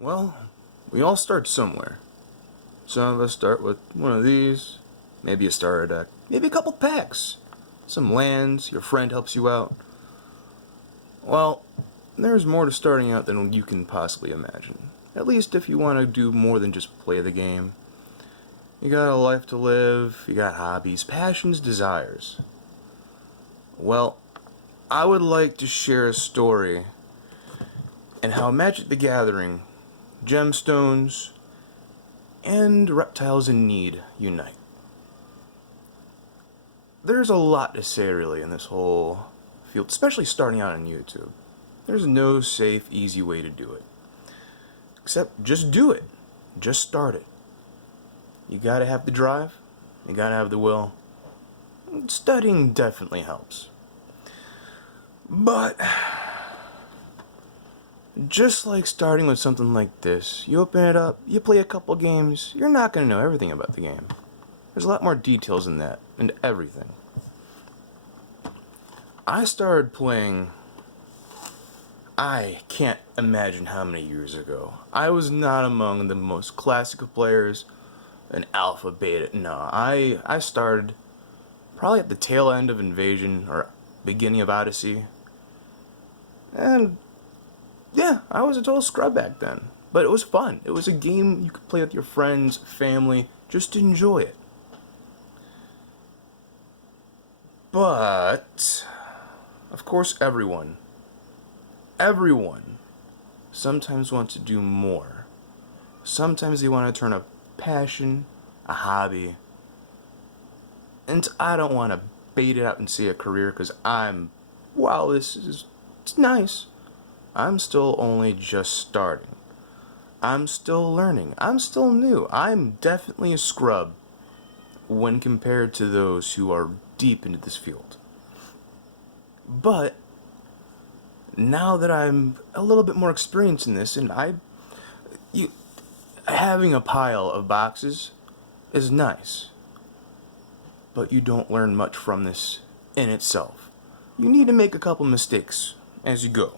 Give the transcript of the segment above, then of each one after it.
Well, we all start somewhere. Some of us start with one of these, maybe a starter deck, maybe a couple packs, some lands, your friend helps you out. Well, there's more to starting out than you can possibly imagine. At least if you want to do more than just play the game. You got a life to live, you got hobbies, passions, desires. Well, I would like to share a story and how Magic the Gathering, Gemstones, and Reptiles in Need unite. There's a lot to say really in this whole field, especially starting out on YouTube. There's no safe, easy way to do it. Except just do it. Just start it. You gotta have the drive. You gotta have the will. Studying definitely helps. But just like starting with something like this, you open it up, you play a couple games, you're not going to know everything about the game. There's a lot more details in that, and everything. I started playing, I can't imagine how many years ago. I was not among the most classic of players, an alpha, beta, no. I started probably at the tail end of Invasion, or beginning of Odyssey. And yeah, I was a total scrub back then. But it was fun. It was a game you could play with your friends, family, just enjoy it. But, of course, everyone sometimes wants to do more. Sometimes they want to turn a passion, a hobby, and I don't want to bait it out and say a career because while it's nice, I'm still only just starting. I'm still learning. I'm still new. I'm definitely a scrub when compared to those who are deep into this field. But now that I'm a little bit more experienced in this, and having a pile of boxes is nice, but you don't learn much from this in itself. You need to make a couple mistakes as you go.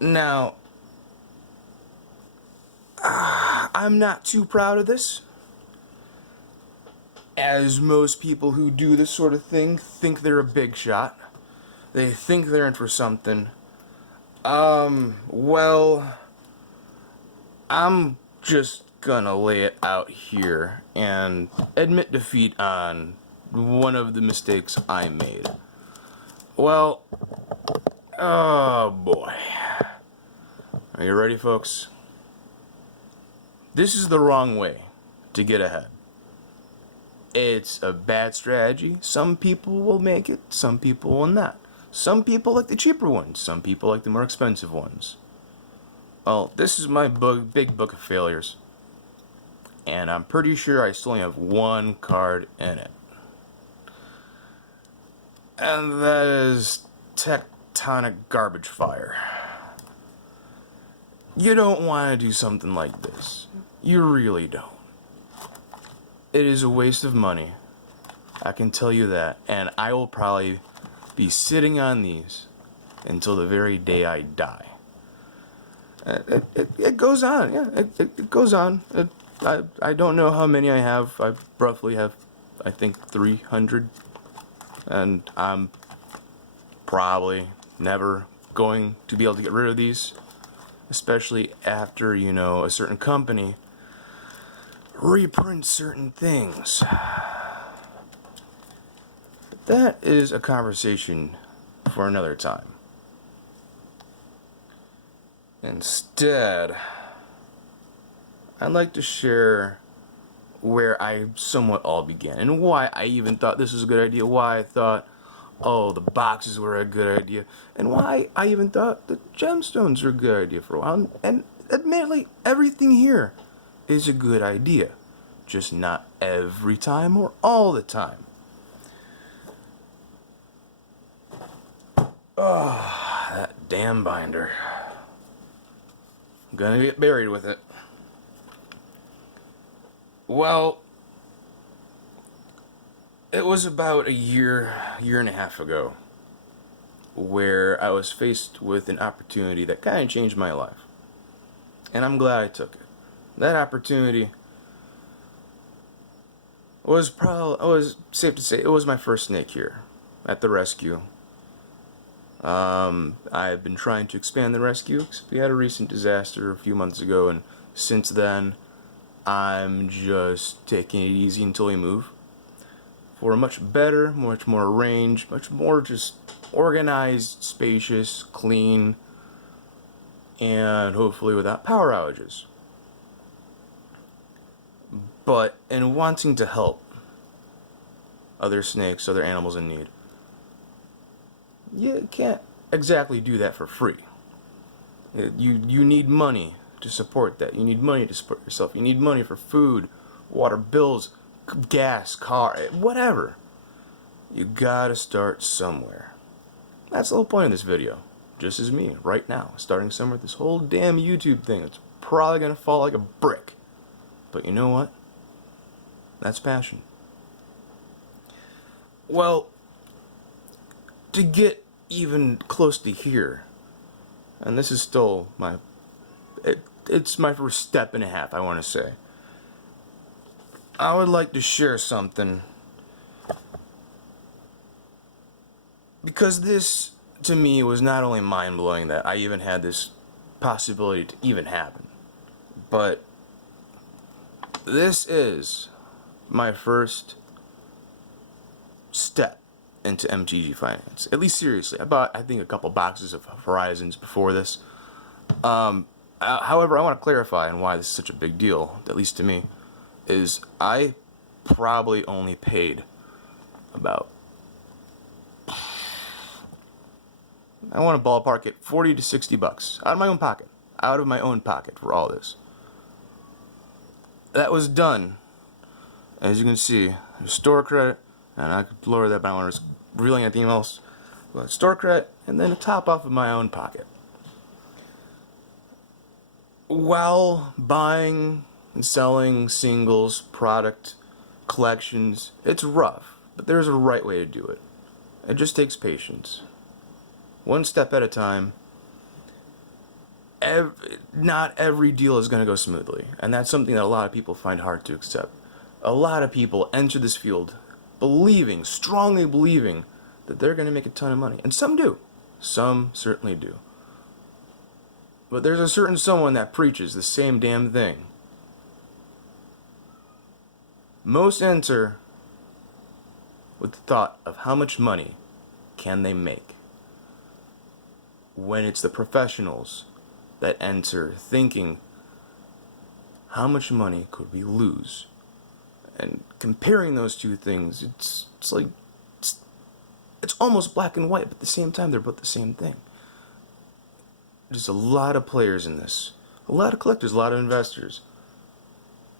Now, I'm not too proud of this, as most people who do this sort of thing think they're a big shot. They think they're in for something. Well, I'm just gonna lay it out here and admit defeat on one of the mistakes I made. Well, oh boy. Are you ready, folks? This is the wrong way to get ahead. It's a bad strategy. Some people will make it, some people will not. Some people like the cheaper ones, some people like the more expensive ones. Well, this is my big book of failures. And I'm pretty sure I still only have one card in it. And that is Tectonic Garbage Fire. You don't want to do something like this. You really don't. It is a waste of money. I can tell you that. And I will probably be sitting on these until the very day I die. It goes on. Yeah, it goes on. I don't know how many I have. I roughly have, I think, 300. And I'm probably never going to be able to get rid of these. Especially after, a certain company reprints certain things. But that is a conversation for another time. Instead, I'd like to share where I somewhat all began and why I even thought this was a good idea, why I thought, oh, the boxes were a good idea, and why I even thought the gemstones were a good idea for a while. And admittedly, everything here is a good idea, just not every time or all the time. Oh, that damn binder. I'm gonna get buried with it. Well, it was about a year and a half ago, where I was faced with an opportunity that kind of changed my life. and I'm glad I took it. That opportunity was safe to say, it was my first snake here at the rescue. I've been trying to expand the rescue because we had a recent disaster a few months ago, and since then, I'm just taking it easy until we move. For a much better, much more range, much more just organized, spacious, clean, and hopefully without power outages. But in wanting to help other snakes, other animals in need, you can't exactly do that for free. You need money to support that. You need money to support yourself. You need money for food, water bills, gas, car, whatever. You gotta start somewhere. That's the whole point of this video. Just as me, right now, starting somewhere with this whole damn YouTube thing. It's probably gonna fall like a brick. But you know what? That's passion. Well, to get even close to here, and this is still it's my first step and a half, I want to say. I would like to share something, because this, to me, was not only mind-blowing that I even had this possibility to even happen, but this is my first step into MTG finance. At least seriously. I bought, I think, a couple boxes of Horizons before this. However, I want to clarify and why this is such a big deal, at least to me, is I probably only paid about, I want to ballpark it, 40 to 60 bucks out of my own pocket. Out of my own pocket for all this. That was done, as you can see, store credit, and I could lower that, but I don't want to risk revealing anything else. But store credit, and then a top off of my own pocket. While buying and selling singles, product, collections, it's rough, but there's a right way to do it. It just takes patience. One step at a time. Not every deal is going to go smoothly, and that's something that a lot of people find hard to accept. A lot of people enter this field believing, strongly believing, that they're going to make a ton of money. And some do. Some certainly do. But there's a certain someone that preaches the same damn thing. Most enter with the thought of how much money can they make. When it's the professionals that enter thinking, how much money could we lose? And comparing those two things, it's like, it's almost black and white, but at the same time, they're both the same thing. There's a lot of players in this. A lot of collectors, a lot of investors.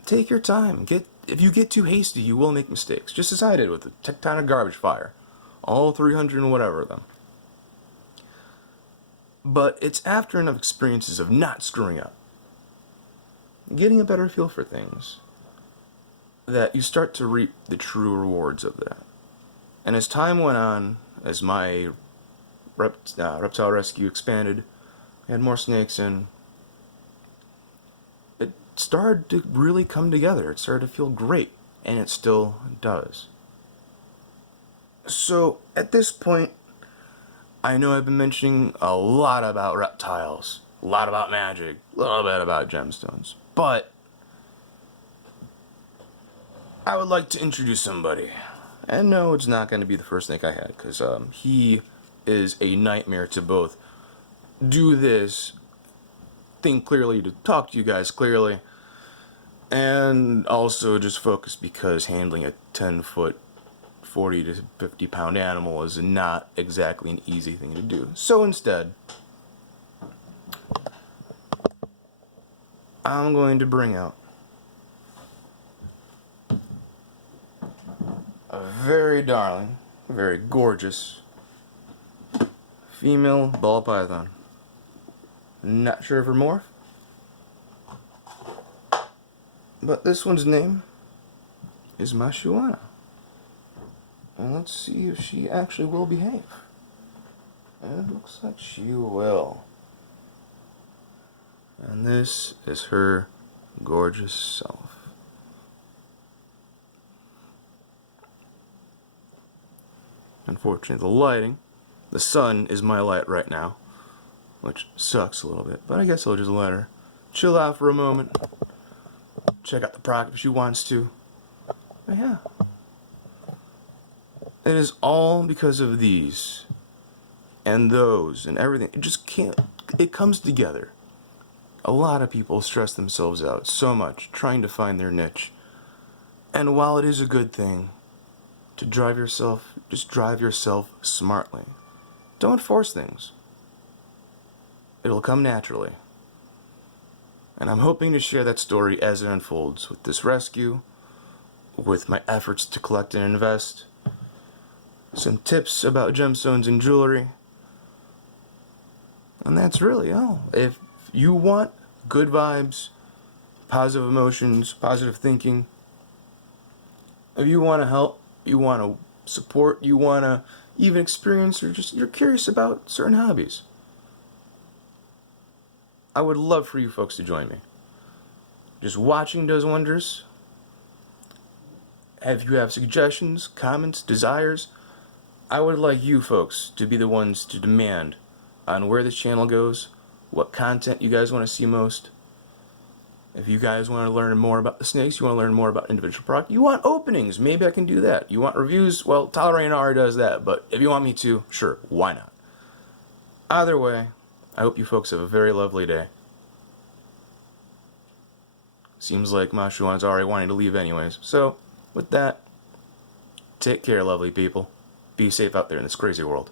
Take your time. If you get too hasty, you will make mistakes. Just as I did with the tectonic garbage fire. All 300 and whatever of them. But it's after enough experiences of not screwing up, getting a better feel for things, that you start to reap the true rewards of that. And as time went on, as my reptile rescue expanded, I had more snakes in, it started to really come together. It started to feel great, and it still does. So at this point, I know I've been mentioning a lot about reptiles, a lot about magic, a little bit about gemstones, but I would like to introduce somebody. And no, it's not going to be the first snake I had, because he is a nightmare to both do this, think clearly, to talk to you guys clearly, and also just focus, because handling a 10-foot, 40 to 50 pound animal is not exactly an easy thing to do. So instead, I'm going to bring out a very darling, very gorgeous female ball python. Not sure of her morph, but this one's name is Mashuana. And let's see if she actually will behave. And it looks like she will. And this is her gorgeous self. Unfortunately, the lighting, the sun is my light right now, which sucks a little bit, but I guess I'll just let her chill out for a moment, check out the product if she wants to. But yeah, it is all because of these and those and everything. It just can't, it comes together. A lot of people stress themselves out so much trying to find their niche. And while it is a good thing to just drive yourself smartly. Don't force things. It'll come naturally. And I'm hoping to share that story as it unfolds with this rescue, with my efforts to collect and invest, some tips about gemstones and jewelry. And that's really all. If you want good vibes, positive emotions, positive thinking, if you want to help, you want to support, you want to even experience, or just you're curious about certain hobbies, I would love for you folks to join me. Just watching does wonders. If you have suggestions, comments, desires, I would like you folks to be the ones to demand on where this channel goes, what content you guys want to see most. If you guys want to learn more about the snakes, you want to learn more about individual product, you want openings, maybe I can do that. You want reviews, well, Tyler Raynor already does that, but if you want me to, sure, why not? Either way, I hope you folks have a very lovely day. Seems like Mashuan's already wanting to leave anyways. So, with that, take care, lovely people. Be safe out there in this crazy world.